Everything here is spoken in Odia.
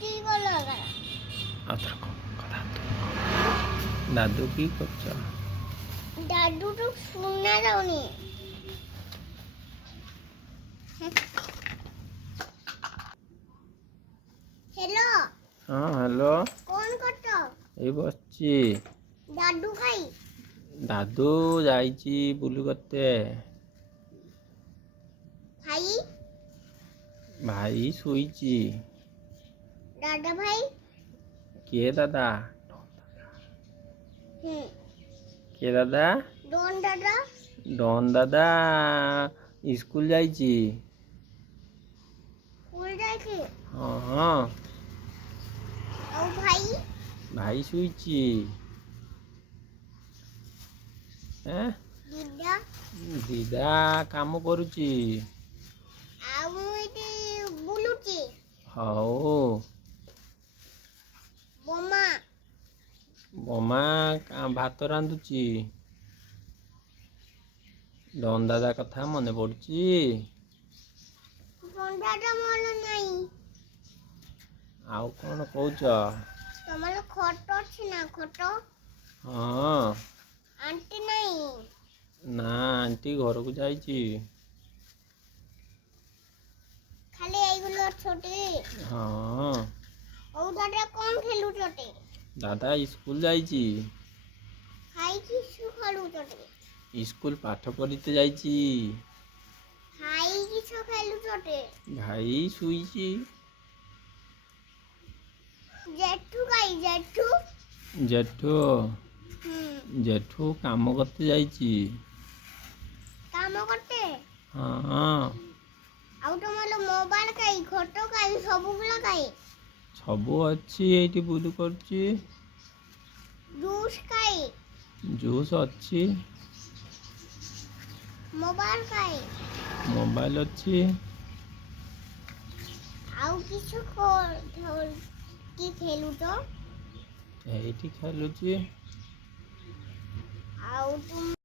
কি করলো এখানে? আচ্ছা কথা দাদু কি করছো? দাদু তো শুনে যাওনি। হ্যালো, হ্যাঁ হ্যালো, কোন করছো? এই বসছি। দাদু খাই। দাদু ଯାଇଛି ବୁଲି করতে। ভাই, ଭାଇ ଶୋଇଛି। দাদা ভাই। କିଏ ଦାଦା? হুম, କିଏ ଦାଦା? ডন দাদা। ଡନ୍ ଦାଦା ସ୍କୁଲ ଯାଇଛି। স্কুল যাইছে। ହଁ ହଁ, ଆଉ ଭାଇ? ଭାଇ ଶୋଇଛି। ଏଁ ଦିଦା। ଦିଦା କାମ କରୁଛି। ଆଉ ମୁଁ ଏଠି ବୁଲୁଛି। ହଉ। ବୋମା। ବୋମା ଭାତ ରାନ୍ଧୁଛି। ଡନ୍ ଦାଦା କଥା ମନେ ପଡୁଛି। ଡନ୍ ଦାଦା ମନେ ନାହିଁ। ଆଉ କ'ଣ କହୁଛ? ତମର ଖଟ ଅଛି ନା ଖଟ? ହଁ। ଆଣ୍ଟି ନାହିଁ। ନା ଆଣ୍ଟି ଘରକୁ ଯାଇଛି। ଖାଲି এইগুলো ছোটে। ହଁ। ଆଉ ଦାଦା କଣ ଖେଳୁଛନ୍ତି? ଦାଦା ସ୍କୁଲ ଯାଇଛି। ଭାଇ କିସ ଖେଳୁଛନ୍ତି? ସ୍କୁଲ ପାଠ ପଢିତେ ଯାଇଛି। ଭାଇ କିସ ଖେଳୁଛନ୍ତି? ଭାଇ ଶୋଇଛି। ଜେଠୁ କାଇ ଜେଠୁ? ଜେଠୁ ଜେଠୁ କାମ କରତେ ଯାଇଛି। କାମ করতে? ହଁ। ଆଉ ତମର ମୋବାଇଲ କାଇ ଖଟ କାଇ ସବୁগুলো କାଇ? ସବୁ ଅଛି ଏଇଠି ବୁଲୁ କରୁଛି। ଜୁସ୍ କାଇ? ଜୁସ୍ ଅଛି। মোবাইল কাই? ମୋବାଇଲ ଅଛି। ଆଉ কিছু কি খেলুছ? এইଠି ଖେଳୁଛି। ଆଉ ତୁମ